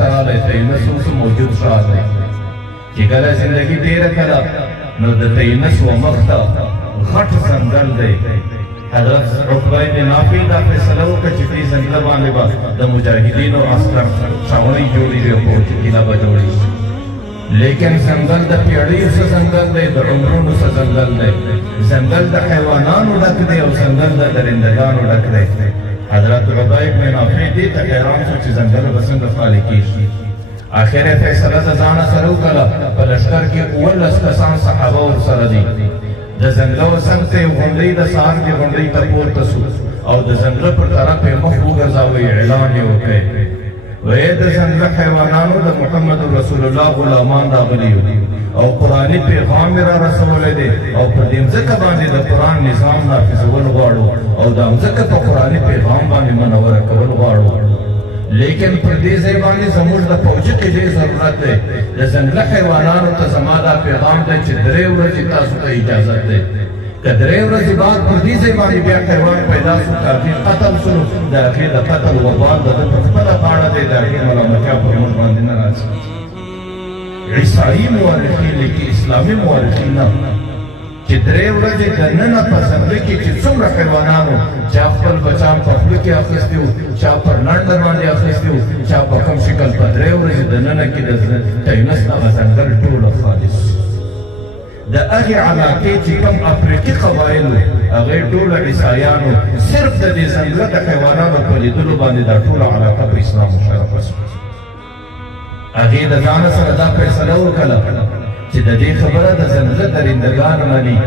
تراله تینس اوس موجود شاه دی چې کله زندګي تیره کړه نو د تینس و مخ ته غټ ځنګل دی. حضرت عقبه بن نافع دا فیصله وکړه چې دې ځنګل باندې به د مجاهدینو عسکر چاوڼۍ جوړېږي او فوجي قلعه به جوړېږي. لیکن ځنګل د پیړیو څه ځنګل دی، د عمرونو څه ځنګل دی. ځنګل د حیوانانو ډک دی او ځنګل د درندګانو ډک دی. حضرت عقبه بن نافع دې ته حیران شو چې ځنګل به څنګه خالي کېږي. آخر فیصله د ځانه سره وکړه، په لښکر کې 19 کسان صحابه ورسره دي. د ځنګل څنګ ته یو غونډۍ د سهار کې غونډۍ ته پورته سو او د ځنګل پر طرف یې مخ وګرځاوه، اعلان یې وکړ وایي د ځنګل حیوانانو د محمد رسول الله غلامان راغلي او قرآني پیغام یې را رسولی دی او په دې مځکه باندې د قرآن نظام نافظول غواړو او دا مځکه په قرآني پیغام باندې منوره کول غواړو. لیکن پر دې ځای باندې زموږ د فوجي قلعې ضرورت دی. د ځنګله حیوانانو ته زما دا پیغام دی چې 3 ورځې تاسو ته اجازت دی. که 3 ورځې بعد پر دې ځای باندې بیا حیوان پیدا شو، که هغې قتل شو، د هغې د قتل وبال د ده په خپله غاړه دی، د هغې ملامتیا پر موږ باندې نه راځي. عیسایي مورخین لیکي، اسلامي مورخین نه، چې 3 ورځې دننه په ځنګله کې چې څومره حیوانانو چا خپل بچان په خوله کې اخیستي وو، چا پر لنډه باندې اخیستي وو، چا په کوم شکل په 3 ورځې دننه کې د تینس هغه ځنګل ټوله خالص. د هغې علاقې چې کوم افریقي قبایل وو هغې ټوله عیسایانو صرف د دې ځنګله د حیوانانو په لیدلو باندې دا ټوله علاقه په اسلام مشرفه شوه. هغې د ځانه سره دا فیصله وکړه چې د دې خبره د ځنګله درندګان مني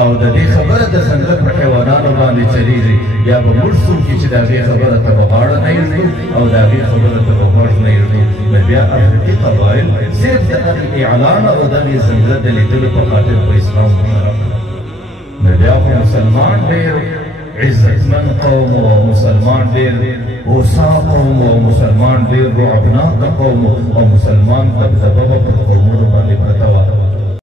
او د دې خبره د ځنګله پر حیوانانو باندې چلیږي، یا به موږ څوک چې د هغې خبره ته به غاړه نه ایږدو او د هغې خبره ته به غوږ نه ایږدو. نو بیا افریقي قبایل صرف د هغې اعلان او د هغې ځنګله د لیدلو په خاطر په اسلام مشرف کړه. نو بیا خو مسلمان ډېر عزتمن قوم او مسلمان ډېر هوسا قوم او مسلمان ډېر رعبناک قوم او مسلمان دبدبه پر قومونو باندې پرته وه.